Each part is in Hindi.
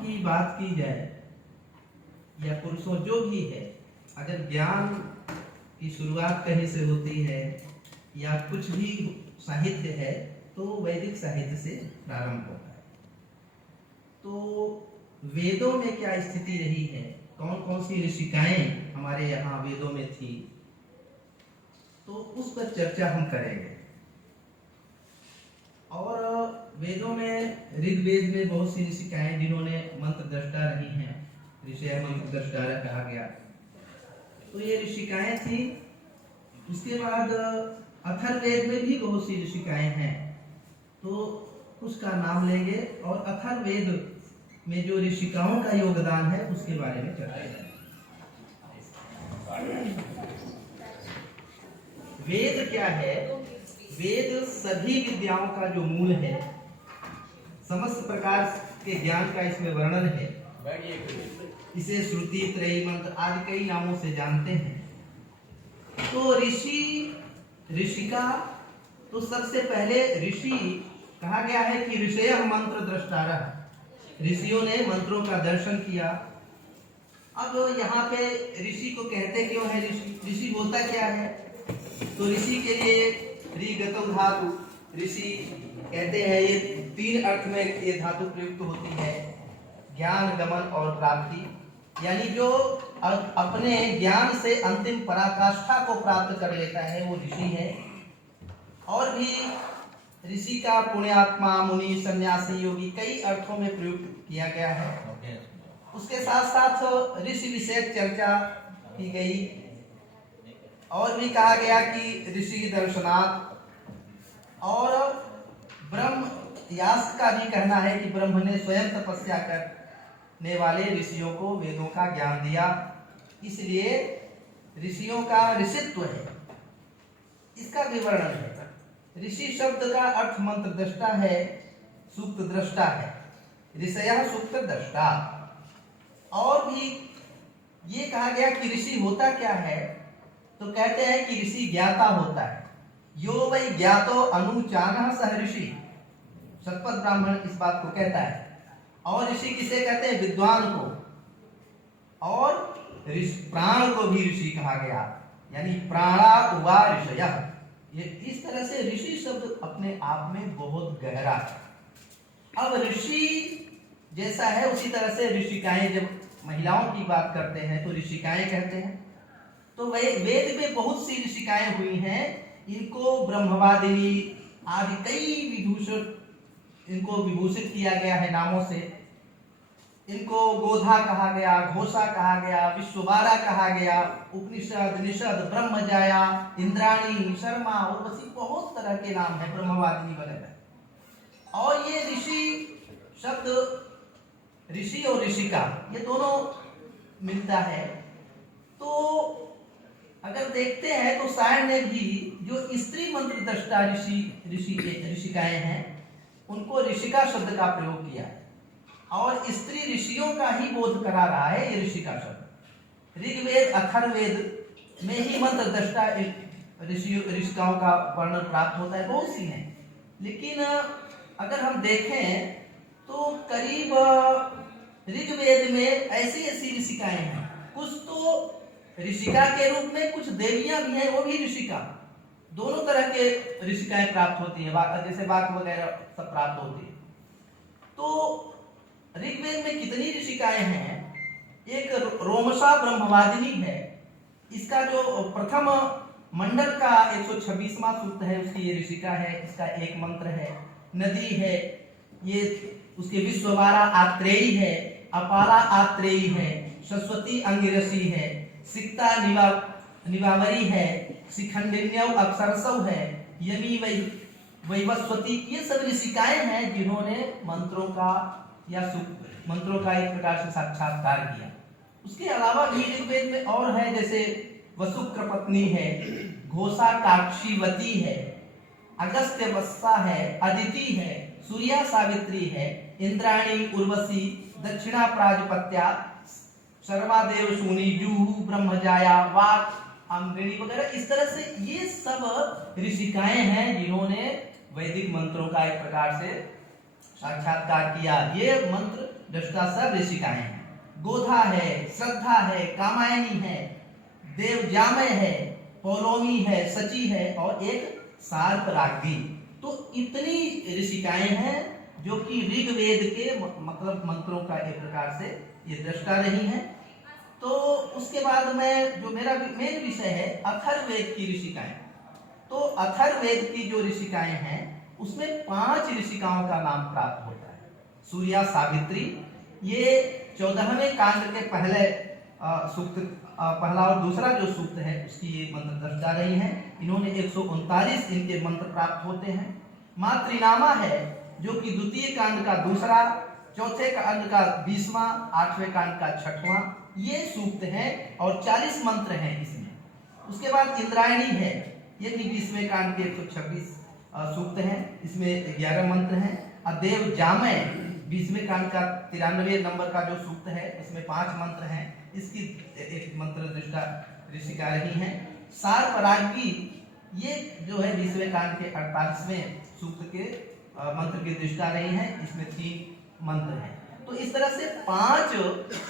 की बात की जाए या पुरुषों जो भी है, अगर ज्ञान की शुरुआत कहीं से होती है या कुछ भी साहित्य है तो वैदिक साहित्य से प्रारंभ होता है। तो वेदों में क्या स्थिति रही है, कौन कौन सी ऋषिकाएं हमारे यहाँ वेदों में थी, तो उस पर चर्चा हम करेंगे। और वेदों में ऋग्वेद में बहुत सी ऋषिकाएं जिन्होंने मंत्र दृष्टा रही हैं, ऋषय मंत्र दृष्टा कहा गया, तो ये ऋषिकाएं थी। उसके बाद अथर्ववेद में भी बहुत सी ऋषिकाएं हैं, तो उसका नाम लेंगे और अथर्ववेद में जो ऋषिकाओं का योगदान है उसके बारे में चर्चा करेंगे। वेद क्या है? वेद सभी विद्याओं का जो मूल है, समस्त प्रकार के ज्ञान का इसमें वर्णन है। इसे श्रुति, त्रयी मंत्र आदि कई नामों से जानते हैं। तो ऋषि, ऋषिका, तो सबसे पहले ऋषि कहा गया है कि ऋषयः मंत्र द्रष्टारः, ऋषियों ने मंत्रों का दर्शन किया। अब यहाँ पे ऋषि को कहते क्यों है ऋषि? ऋषि होता क्या है? तो ऋषि के लिए ऋगतो धातु, ऋषि कहते हैं ये तीन अर्थ में ये धातु प्रयुक्त होती है, ज्ञान, गमन और प्राप्ति। यानी जो अपने ज्ञान से अंतिम पराकाष्ठा को प्राप्त कर लेता है वो ऋषि है। और भी ऋषि का पुण्यात्मा, मुनि, सन्यासी, योगी कई अर्थों में प्रयुक्त किया गया है। उसके साथ साथ ऋषि विषयक चर्चा की गई और भी कहा गया कि ऋषि दर्शनात्। और ब्रह्म यास्क का भी कहना है कि ब्रह्म ने स्वयं तपस्या करने वाले ऋषियों को वेदों का ज्ञान दिया, इसलिए ऋषियों का ऋषित्व है, इसका विवरण है। ऋषि शब्द का अर्थ मंत्र दृष्टा है, सूक्त दृष्टा है, ऋषयः सूक्त दृष्टा। और भी ये कहा गया कि ऋषि होता क्या है, तो कहते हैं कि ऋषि ज्ञाता होता है। यो वै ज्ञातो अनुचानः सह ऋषि, शतपथ ब्राह्मण इस बात को कहता है। और ऋषि किसे कहते हैं? विद्वान को। और प्राण को भी ऋषि कहा गया, यानी प्राणा उवा ऋषयः। ये इस तरह से ऋषि शब्द अपने आप में बहुत गहरा है। अब ऋषि जैसा है उसी तरह से ऋषिकाएं, जब महिलाओं की बात करते हैं तो ऋषिकाएं कहते हैं। तो वेद में बहुत सी ऋषिकाएं हुई हैं, इनको ब्रह्मवादिनी आदि कई इनको विभूषित किया गया है नामों से। इनको गोधा कहा गया, घोषा कहा गया, विश्ववारा कहा गया, उपनिषद, निषद, ब्रह्मजाया, इंद्राणी, शर्मा, उर्वशी, बहुत तरह के नाम है, ब्रह्मवादिनी वगैरह। और ये ऋषि शब्द, ऋषि और ऋषिका, ये दोनों मिलता है। तो अगर देखते हैं तो सायण ने भी जो स्त्री मंत्र दृष्टा ऋषिकाएं हैं उनको ऋषिका शब्द का प्रयोग किया है, और स्त्री ऋषियों का ही बोध करा रहा है ये ऋषिका शब्द। ऋग्वेद, अथर्ववेद में ही मंत्र दृष्टा ऋषिकाओं का वर्णन प्राप्त होता है, बहुत सी हैं। लेकिन अगर हम देखें तो करीब ऋग्वेद में ऐसी ऐसी ऋषिकाएं हैं, कुछ तो ऋषिका के रूप में, कुछ देवियां भी हैं, वो भी ऋषिका, दोनों तरह के ऋषिकाएं प्राप्त होती है, जैसे वाक वगैरह सब प्राप्त होती है। तो ऋग्वेद में कितनी ऋषिकाएं हैं? एक रोमशा ब्रह्मवादिनी है, इसका जो प्रथम मंडल का 126वां सूक्त है उसकी ये ऋषिका है, इसका एक मंत्र है। नदी है, ये उसके विश्ववारा आत्रेयी है, अपाला आत्रेयी है, सरस्वती अंगिरसी है, सिक्ता निवावरी है, शिखंडिन्यव अक्षरसव है, यमी वैवस्वती, ये सब ऋषिकाएं हैं जिन्होंने मंत्रों का एक प्रकार से साक्षात्कार किया। उसके अलावा भी ऋग्वेद में और है, जैसे वसुक्र पत्नी है, घोषा काक्षीवती है, अगस्त्य वत्सा है, अदिति है, सूर्या सावित्री है, इंद्राणी, उर्वशी, दक्षिणा प्राजपत्या, शर्वादेव, शूनी, जूहू, ब्रह्मजाया, वाक, अम्बिनी वगैरह। इस तरह से ये सब ऋषिकाएं हैं जिन्होंने वैदिक मंत्रों का एक प्रकार से साक्षात्कार किया। ये मंत्र दृष्टा सब ऋषिकाएं हैं। गोधा है, श्रद्धा है, कामायनी है, देवजामय है, पौलोमी है, सची है और एक सार्पराग्नि। तो इतनी ऋषिकाएं हैं जो कि ऋग्वेद के मतलब मंत्रों का एक प्रकार से ये दृष्टा रही हैं। तो उसके बाद में जो मेरा मेन विषय है अथर्ववेद की ऋषिकाएं। तो अथर्ववेद की जो ऋषिकाएं हैं उसमें 5 ऋषिकाओं का नाम प्राप्त होता है। सूर्या सावित्री, ये 14वें कांड के पहले सूक्त, पहला और दूसरा जो सूक्त है उसकी ये मंत्र दृष्टा रही हैं। इन्होंने 139 इनके मंत्र प्राप्त होते हैं। माँ त्रिनामा है जो कि द्वितीय कांड का दूसरा, चौथे कांड का 20वां, 8वें कांड का 6वां ये सूक्त है और 40 मंत्र हैं इसमें। उसके बाद इंद्रायणी है, ये भी 20वें कांड के 126 सूक्त हैं, इसमें 11 मंत्र हैं। अदेव जामय 20वें कांड का 93 नंबर का जो सूक्त है इसमें 5 मंत्र हैं, इसकी एक मंत्र दृष्टा ऋषिका रही हैं। सार्पराग्नि ये जो है 20वें कांड के 48वें सूक्त के मंत्र की दृष्टा रही हैं, इसमें 3 मंत्र हैं। तो इस तरह से 5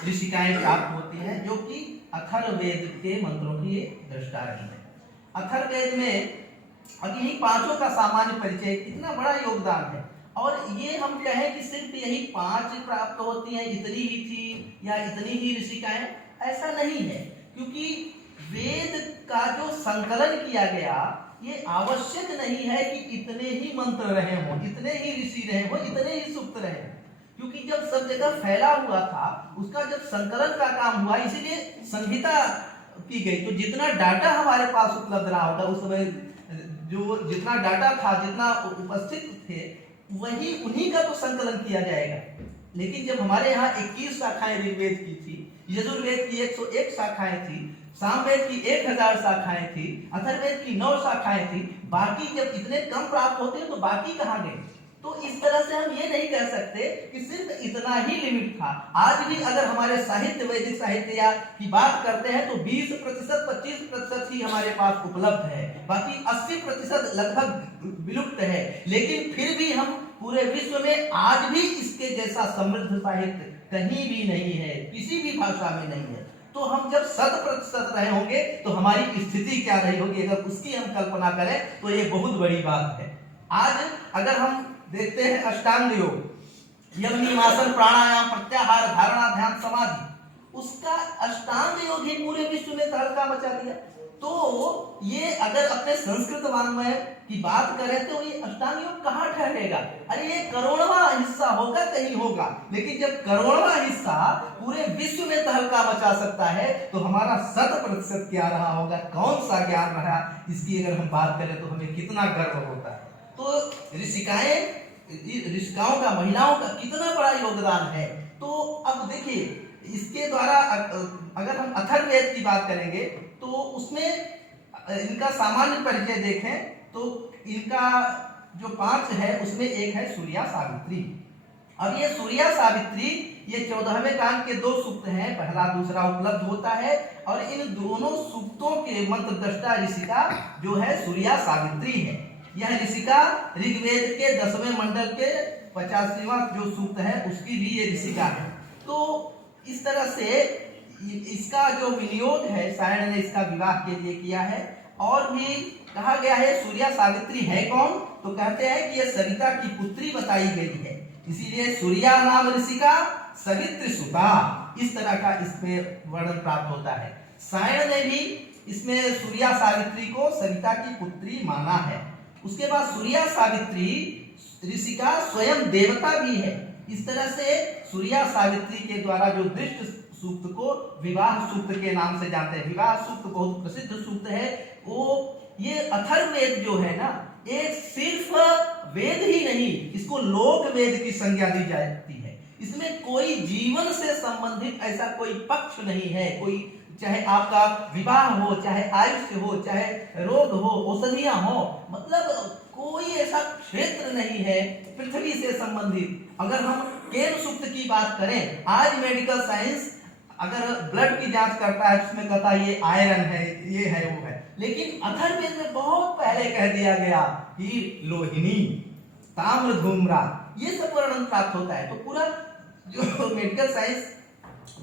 ऋषिकाएं प्राप्त होती हैं जो कि अथर्ववेद के मंत्रों की दृष्टा रही हैं। अथर्ववेद में अब यही 5 का सामान्य परिचय, कितना बड़ा योगदान है। और ये हम कहें कि सिर्फ यही 5 प्राप्त होती हैं, इतनी ही थी या इतनी ही ऋषिकाएं, ऐसा नहीं है। क्योंकि वेद का जो संकलन किया गया ये आवश्यक नहीं है कि इतने ही मंत्र रहे हों, इतने ही ऋषि रहे हों, इतने ही सूक्त रहे हों। क्योंकि जब सब जगह फैला हुआ था उसका जब संकलन का काम हुआ, इसीलिए संहिता की गई। तो जितना डाटा हमारे पास उपलब्ध रहा होगा उस समय, जो जितना डाटा था, जितना उपस्थित थे, वही उन्हीं का तो संकलन किया जाएगा। लेकिन जब हमारे यहाँ 21 शाखाएं ऋग्वेद की थी, यजुर्वेद की 101 शाखाएं थी, सामवेद की 1000 शाखाएं थी, अथर्ववेद की 9 शाखाएं थी, बाकी जब इतने कम प्राप्त होते हैं तो बाकी कहाँ गए? तो इस तरह से हम ये नहीं कह सकते कि सिर्फ इतना ही लिमिट था। आज भी अगर हमारे साहित्य, वैदिक साहित्य की बात करते हैं तो 20%, 25% ही हमारे पास उपलब्ध है, बाकी 80% लगभग विलुप्त है। लेकिन फिर भी हम पूरे विश्व में आज भी इसके जैसा समृद्ध साहित्य कहीं भी नहीं है, किसी भी भाषा में नहीं है। तो हम जब 100% रहे होंगे तो हमारी स्थिति क्या रही होगी, अगर उसकी हम कल्पना करें तो ये बहुत बड़ी बात है। आज अगर हम देखते हैं अष्टांग योग, यम, नियमासन, प्राणायाम, प्रत्याहार, धारणा, ध्यान, समाधि, उसका अष्टांग योग ही पूरे विश्व में तहलका मचा दिया। तो ये अगर अपने संस्कृत वाङ्मय की बात करें तो ये अष्टांग योग कहाँ ठहरेगा? अरे ये करोड़वां हिस्सा होगा, कहीं होगा। लेकिन जब करोड़वां हिस्सा पूरे विश्व में तहलका मचा सकता है तो हमारा 100% क्या रहा होगा, कौन सा ज्ञान रहा, इसकी अगर हम बात करें तो हमें कितना गर्व होता है। तो ऋषिकाओं का, महिलाओं का कितना बड़ा योगदान है। तो अब देखिए, इसके द्वारा अगर हम अथर्ववेद की बात करेंगे तो उसमें इनका सामान्य परिचय देखें तो इनका जो 5 है उसमें एक है सूर्या सावित्री। अब ये सूर्या सावित्री ये 14वें कांड के 2 सूक्त हैं, पहला दूसरा उपलब्ध होता है। और इन दोनों सूक्तों के मंत्र दृष्टा ऋषिका जो है सूर्या सावित्री है। यह ऋषिका ऋग्वेद के 10वें मंडल के 85वां जो सूक्त है उसकी भी ये ऋषिका है। तो इस तरह से इसका जो विनियोग है सायण ने इसका विवाह के लिए किया है। और भी कहा गया है सूर्या सावित्री है कौन, तो कहते हैं कि यह सविता की पुत्री बताई गई है, इसीलिए सूर्या नाम ऋषिका सवित्र सुता, इस तरह का इसमें वर्णन प्राप्त होता है। सायण ने भी इसमें सूर्या सावित्री को सविता की पुत्री माना है। उसके बाद सूर्या सावित्री ऋषिका स्वयं देवता भी है। इस तरह से सूर्या सावित्री के द्वारा जो दृष्ट सूक्त को विवाह सूक्त के नाम से जानते हैं। विवाह सूक्त बहुत प्रसिद्ध सूक्त है। वो ये अथर्ववेद जो है ना, एक सिर्फ वेद ही नहीं, इसको लोक वेद की संज्ञा दी जाती है। इसमें कोई जीवन से संबंधित ऐसा कोई पक्ष नहीं है। कोई चाहे आपका विवाह हो, चाहे आयुष्य हो, चाहे रोग हो, औषधियां हो, मतलब कोई ऐसा क्षेत्र नहीं है पृथ्वी से संबंधित। अगर हम केन सूक्त की बात करें, आज मेडिकल साइंस अगर ब्लड की जांच करता है उसमें कहता है ये आयरन है, ये है, वो है। लेकिन अथर्ववेद में बहुत पहले कह दिया गया कि लोहिनी, ताम्र, धूम्रा, ये सब वर्णन प्राप्त होता है। तो पूरा जो मेडिकल साइंस,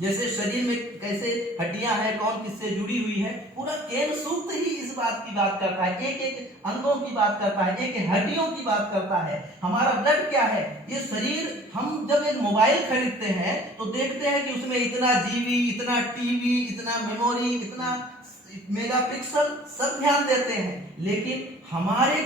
जैसे शरीर में कैसे हड्डियां हैं, कौन किससे जुड़ी हुई है, पूरा केन सूक्त ही इस बात की बात करता है, एक एक अंगों की बात करता है, एक एक हड्डियों की बात करता है। हमारा ब्लड क्या है, ये शरीर, हम जब एक मोबाइल खरीदते हैं तो देखते हैं कि उसमें इतना जीबी, इतना टीबी, इतना मेमोरी, इतना मेगापिक्सल, सब ध्यान देते हैं, लेकिन हमारे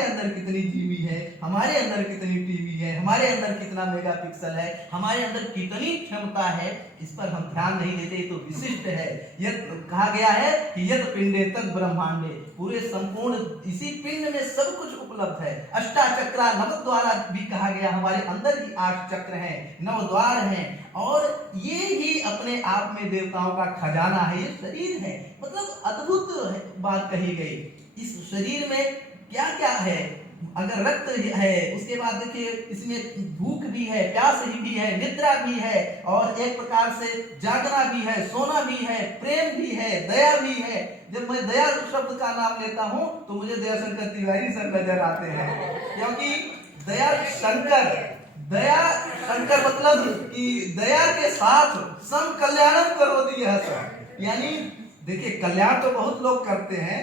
अंदर कितनी जीबी है, हमारे अंदर कितनी टीबी है, हमारे अंदर कितना मेगापिक्सल है, हमारे अंदर कितनी क्षमता है, इस पर हम ध्यान नहीं देते। तो विशिष्ट है, यह कहा गया है कि यत पिंडे तक ब्रह्मांडे, पूरे संपूर्ण इसी पिंड में सब कुछ उपलब्ध है। अष्टाचक्रा नवद्वारा भी कहा गया, हमारे अंदर ही 8 चक्र हैं, 9 द्वार हैं, और ये ही अपने आप में देवताओं का खजाना है, ये शरीर है। मतलब अद्भुत बात कही गई। इस शरीर में क्या क्या है, अगर रक्त है, उसके बाद देखिए इसमें भूख भी है, प्यास भी है, निद्रा भी है, और एक प्रकार से जागना भी है, सोना भी है, प्रेम भी है, दया भी है। जब मैं दया शब्द का नाम लेता हूं तो मुझे दयाशंकर तिवारी सर नजर आते हैं, क्योंकि दया शंकर मतलब कि दया के साथ सम कल्याणम करो दिया सर। यानी देखिए, कल्याण तो बहुत लोग करते हैं,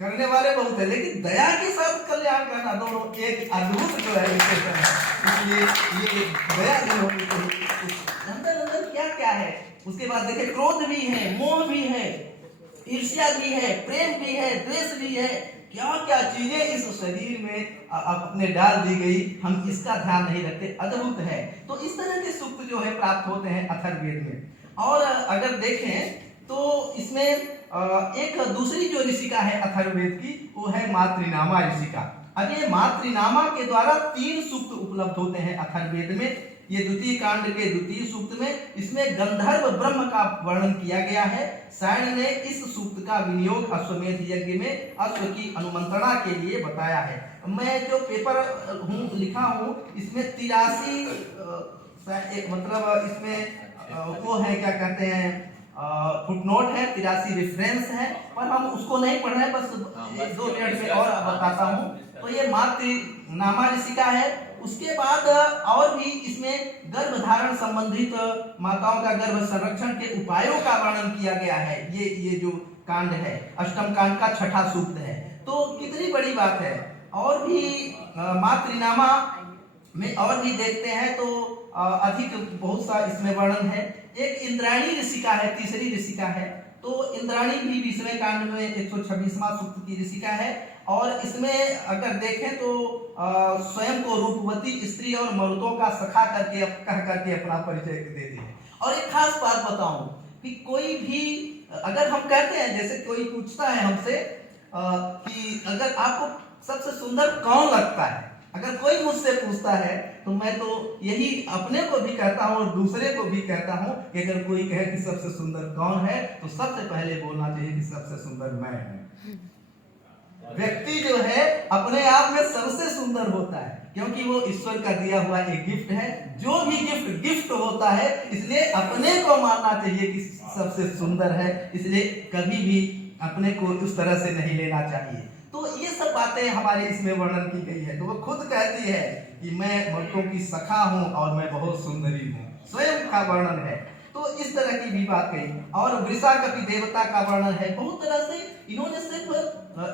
करने वाले बहुत है, लेकिन दया के साथ कल्याण करना, दोनों एक अद्भुत जो है विशेषण है। इसलिए ये दया जो होनी चाहिए, अंदर क्या क्या है। उसके बाद देखिए, क्रोध भी है, मोह भी है, ईर्ष्या भी है, प्रेम भी है, द्वेष भी है, क्या क्या चीजें इस शरीर में अपने डाल दी गई, हम इसका ध्यान नहीं रखते, अद्भुत है। तो इस तरह के सूक्त जो है प्राप्त होते हैं अथर्ववेद में। और अगर देखें तो इसमें एक दूसरी जो ऋषिका है अथर्ववेद की, वो है मातृनामा ऋषिका। अब ये मातृनामा के द्वारा 3 सूक्त उपलब्ध होते हैं अथर्ववेद में। ये द्वितीय कांड के द्वितीय सूक्त में, इसमें गंधर्व ब्रह्म का वर्णन किया गया है। सायण ने इस सूक्त का विनियोग अश्वमेध यज्ञ में अश्व की अनुमंत्रणा के लिए बताया है। मैं जो पेपर लिखा हूँ, इसमें 83 मतलब इसमें वो है, क्या कहते हैं, फुटनोट है, 83 रेफरेंस है, पर हम उसको नहीं पढ़ रहे हैं, बस 2 मिनट में और बताता हूँ। तो ये मातृनामा ऋषिका है। उसके बाद और भी इसमें गर्भ धारण संबंधित, माताओं का गर्भ संरक्षण के उपायों का वर्णन किया गया है। ये जो कांड है, अष्टम कांड का 6ठा सूक्त है। तो कितनी बड़ी बात है। और भी मातृनामा में और भी देखते हैं तो अधिक बहुत सा इसमें वर्णन है। एक इंद्राणी ऋषिका है, तीसरी ऋषिका है। तो इंद्राणी भी 20वें कांड में 126वां सूक्त की ऋषिका है। और इसमें अगर देखें तो स्वयं को रूपवती स्त्री और मर्दों का सखा कह करके अपना परिचय देती है। और एक खास बात बताऊं कि कोई भी अगर हम कहते हैं, जैसे कोई पूछता है हमसे कि अगर आपको सबसे सुंदर कौन लगता है, अगर कोई मुझसे पूछता है तो मैं तो यही अपने को भी कहता हूँ और दूसरे को भी कहता हूँ कि अगर कोई कहे कि सबसे सुंदर कौन है, तो सबसे पहले बोलना चाहिए कि सबसे सुंदर मैं हूँ। व्यक्ति जो है अपने आप में सबसे सुंदर होता है, क्योंकि वो ईश्वर का दिया हुआ एक गिफ्ट है। जो भी गिफ्ट होता है, इसलिए अपने को मानना चाहिए कि सबसे सुंदर है। इसलिए कभी भी अपने को उस तरह से नहीं लेना चाहिए। तो ये सब बातें हमारे इसमें वर्णन की गई है। तो वो खुद कहती है कि मैं मर्दों की सखा हूँ और मैं बहुत सुंदरी हूँ, स्वयं का वर्णन है। तो इस तरह की भी बात कही। और वृषा कवि देवता का वर्णन है। बहुत तरह से इन्होंने सिर्फ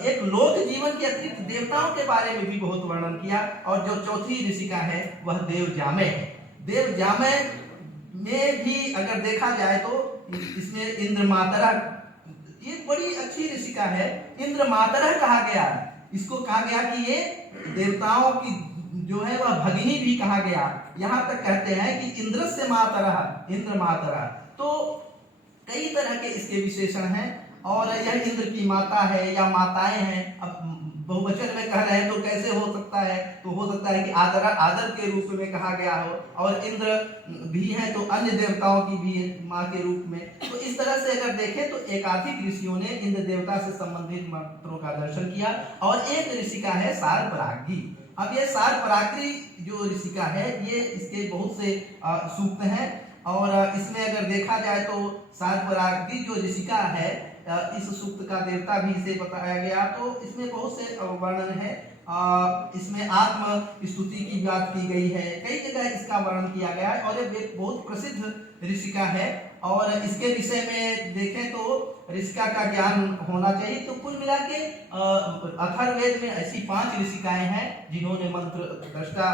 एक लोक जीवन के अतिरिक्त देवताओं के बारे में भी बहुत वर्णन किया। और जो चौथी ऋषिका है वह देव जामे है। देव जामे में भी अगर देखा जाए तो इसमें इंद्र मातरा, ये बड़ी अच्छी ऋषिका है। इंद्र मातरा कहा गया, इसको कहा गया कि ये देवताओं की जो है वह भगिनी भी कहा गया। यहाँ तक कहते हैं कि इंद्र से मातरा, इंद्र मातरा। तो कई तरह के इसके विशेषण हैं। और यह इंद्र की माता है या माताएं हैं। अब बहुवचन में कह रहे हैं तो कैसे हो सकता है, तो हो सकता है कि आदर के रूप में कहा गया हो। और इंद्र भी है तो अन्य देवताओं की भी माँ के रूप में। तो इस तरह से अगर देखें तो एकाधिक ऋषियों ने इंद्र देवता से संबंधित मंत्रों का दर्शन किया। और एक ऋषिका है सारपरागी। अब ये सारपरागी जो ऋषिका है, ये इसके बहुत से सूक्त हैं। और इसमें अगर देखा जाए तो सारपरागी जो ऋषिका है, इस सूक्त का देवता भी इसे बताया गया। तो इसमें बहुत से वर्णन है। इसमें आत्म स्तुति की बात की गई है, कई जगह इसका वर्णन किया गया है और ये बहुत प्रसिद्ध ऋषिका है। और इसके विषय में देखें तो ऋषिका का ज्ञान होना चाहिए। तो कुल मिला के अथर्ववेद में ऐसी 5 ऋषिकाएं हैं जिन्होंने मंत्र दृष्टा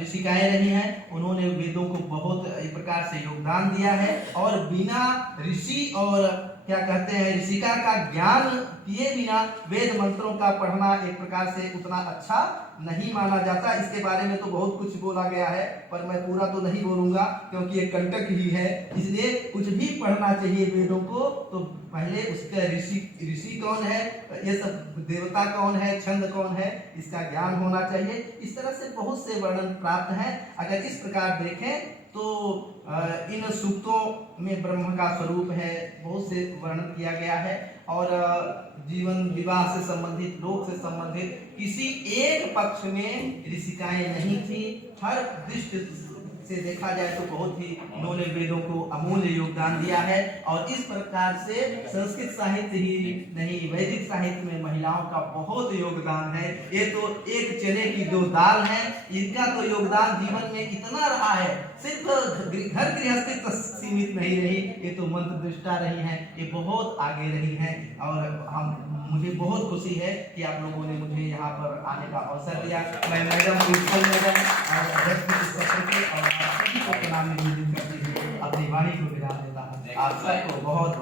ऋषिकाएं रही हैं। उन्होंने वेदों को बहुत एक प्रकार से योगदान दिया है और बिना ऋषि और क्या कहते हैं ऋषिका का ज्ञान किए बिना वेद मंत्रों का पढ़ना एक प्रकार से उतना अच्छा नहीं माना जाता। इसके बारे में तो बहुत कुछ बोला गया है पर मैं पूरा तो नहीं बोलूंगा क्योंकि ये कंटक ही है। इसलिए कुछ भी पढ़ना चाहिए वेदों को तो पहले उसका ऋषि कौन है, ये सब देवता कौन है, छंद कौन है, इसका ज्ञान होना चाहिए। इस तरह से बहुत से वर्णन प्राप्त हैं। अगर इस प्रकार देखें तो इन सूक्तों में ब्रह्म का स्वरूप है, बहुत से वर्णन किया गया है। और जीवन विवाह से संबंधित, लोक से संबंधित किसी एक पक्ष में ऋषिकाएं नहीं थी। हर दृष्टि से देखा जाए तो बहुत ही उन्होंने वेदों को अमूल्य योगदान दिया है। और इस प्रकार से संस्कृत साहित्य ही नहीं वैदिक साहित्य में महिलाओं का बहुत योगदान है। ये तो एक चने की 2 दाल है, इनका तो योगदान जीवन में इतना रहा है, सिर्फ घर गृहस्थी तक सीमित नहीं रही, ये तो मंत्र दृष्टा रही हैं, ये बहुत आगे रही हैं। और मुझे बहुत खुशी है कि आप लोगों ने मुझे यहाँ पर आने का अवसर दिया। मैं मैडम मैडम और सभी को प्रणाम निवेदित करते हुए अपनी वाणी को विराम देता हूँ। आप सबको बहुत